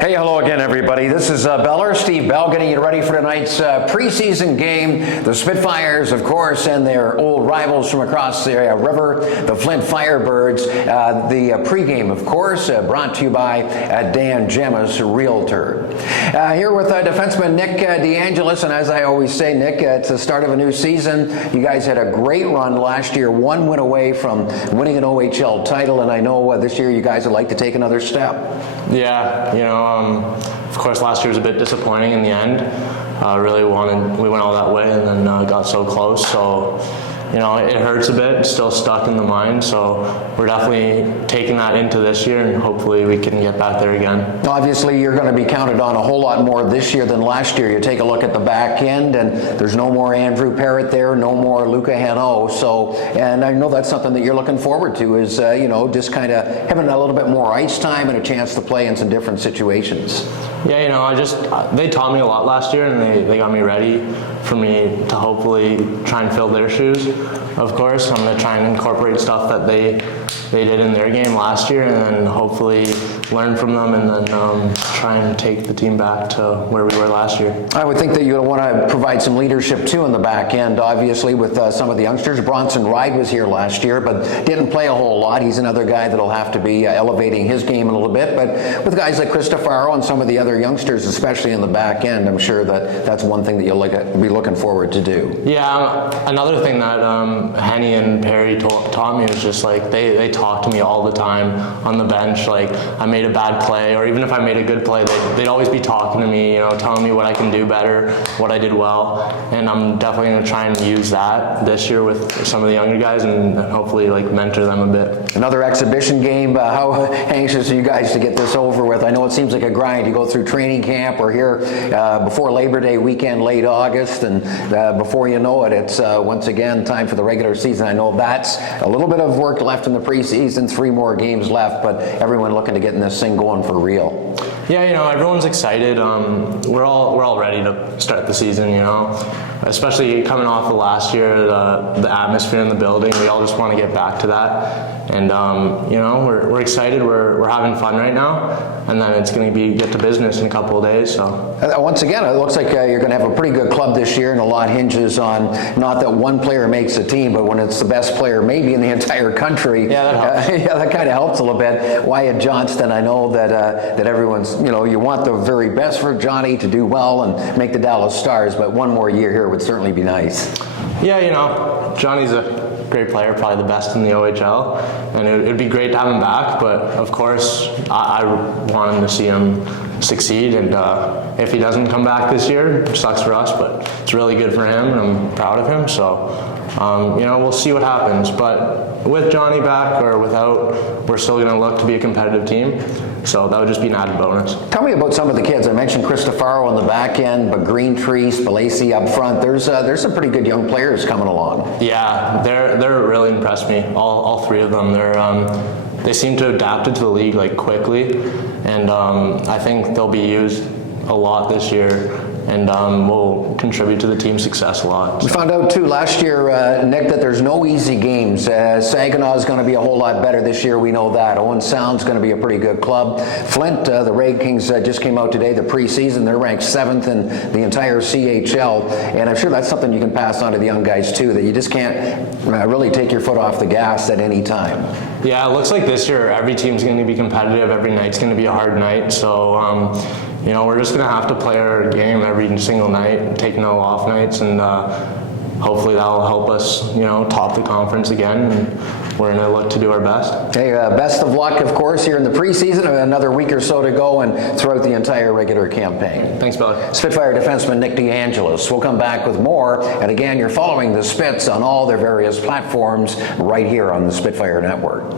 Hey, hello again, everybody. This is Beller, Steve Bell, getting you ready for tonight's preseason game. The Spitfires, of course, and their old rivals from across the river, the Flint Firebirds. The pregame, of course, brought to you by DeAngelis, Realtor. Here with defenseman Nick DeAngelis, and as I always say, Nick, it's the start of a new season. You guys had a great run last year, one win away from winning an OHL title, and I know this year you guys would like to take another step. Yeah, of course last year was a bit disappointing in the end. We went all that way and then got so close. So, it hurts a bit, still stuck in the mind. So we're definitely taking that into this year and hopefully we can get back there again. Obviously, you're going to be counted on a whole lot more this year than last year. You take a look at the back end and there's no more Andrew Parrott there, no more Luca Hano. So, and I know that's something that you're looking forward to is, just kind of having a little bit more ice time and a chance to play in some different situations. Yeah, they taught me a lot last year and they got me ready for me to hopefully try and fill their shoes. Of course, I'm going to try and incorporate stuff that they did in their game last year and then hopefully learn from them and then try and take the team back to where we were last year. I would think that you would want to provide some leadership too in the back end, obviously with some of the youngsters. Bronson Ride was here last year but didn't play a whole lot. He's another guy that'll have to be elevating his game a little bit, but with guys like Cristofaro and some of the other youngsters, especially in the back end, I'm sure that's one thing that you'll be looking forward to do. Yeah, another thing that Henny and Perry taught me was just like they talk to me all the time on the bench. Like I made a bad play, or even if I made a good play, they'd always be talking to me, telling me what I can do better, what I did well, and I'm definitely going to try and use that this year with some of the younger guys and hopefully mentor them a bit. Another exhibition game. How anxious are you guys to get this over with? I know it seems like a grind. You go through training camp. We're here before Labor Day weekend, late August, and before you know it, it's once again time for the regular season. I know that's a little bit of work left in the preseason, 3 more games left, but everyone looking to get this thing going for real. Yeah, everyone's excited. We're all ready to start the season, especially coming off of last year, the atmosphere in the building. We all just want to get back to that, and we're excited. We're having fun right now, and then it's going to be get to business in a couple of days. So once again, it looks like you're going to have a pretty good club this year, and a lot hinges on not that one player makes a team, but when it's the best player maybe in the entire country. Yeah, that helps. That kind of helps a little bit. Wyatt Johnston, I know that everyone's you want the very best for Johnny to do well and make the Dallas Stars, but one more year here would certainly be nice. Yeah, Johnny's a great player, probably the best in the OHL, and it'd be great to have him back, but of course I want him to see him succeed, and if he doesn't come back this year, it sucks for us, but it's really good for him and I'm proud of him. So we'll see what happens, but with Johnny back or without, we're still going to look to be a competitive team. So that would just be an added bonus. Tell me about some of the kids. I mentioned Cristofaro on the back end, but Greentree, Spalacy up front. There's some pretty good young players coming along. Yeah, they're really impressed me. All 3 of them. They seem to have adapted to the league quickly, and I think they'll be used a lot this year, and will contribute to the team's success a lot. We found out too last year, Nick, that there's no easy games. Saginaw is going to be a whole lot better this year. We know that. Owen Sound's going to be a pretty good club. Flint, the rankings just came out today. The preseason, they're ranked 7th in the entire CHL, and I'm sure that's something you can pass on to the young guys too. That you just can't really take your foot off the gas at any time. Yeah, it looks like this year every team's going to be competitive. Every night's going to be a hard night. So, we're just going to have to play our game every single night, take no off nights, and hopefully that'll help us, top the conference again. And we're going to look to do our best. Hey, best of luck, of course, here in the preseason. Another week or so to go and throughout the entire regular campaign. Thanks, Billy. Spitfire defenseman Nick DeAngelis. We'll come back with more. And again, you're following the Spits on all their various platforms right here on the Spitfire Network.